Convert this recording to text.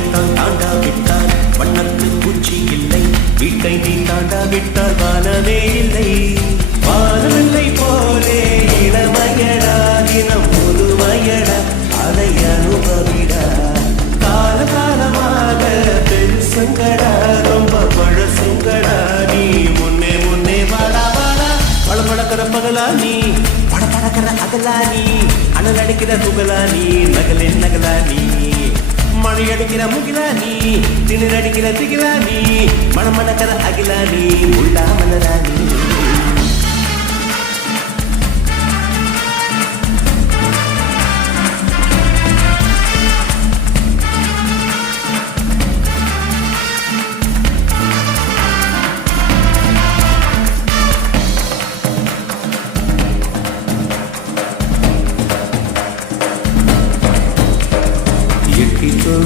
தான் தாண்டாவிட்டால் வண்ணத்து பூச்சி இல்லை. வீட்டை நீ தாண்டாவிட்டால் வானமே இல்லை. வானவில்லை போலே இளமையடா, தினம் முதுமையடா, அதை அனுபவிடா. கால காலமாக பெருசுங்கடா, ரொம்ப பழசுங்கடா. நீ முன்னே முன்னே வாடா வாடா. பழப்பழக்கிற பகலா நீ, படப்படக்கிற அகலா நீ, அனல் அடிக்கிற புகழா நீ, நகலின் நகலா நீ. மழை அடிக்கிற முகிலா நீ, திணறடிக்கிற திகிலா நீ, மணமணக்கிற அகிலா நீ, உள்ளா மலரா நீ.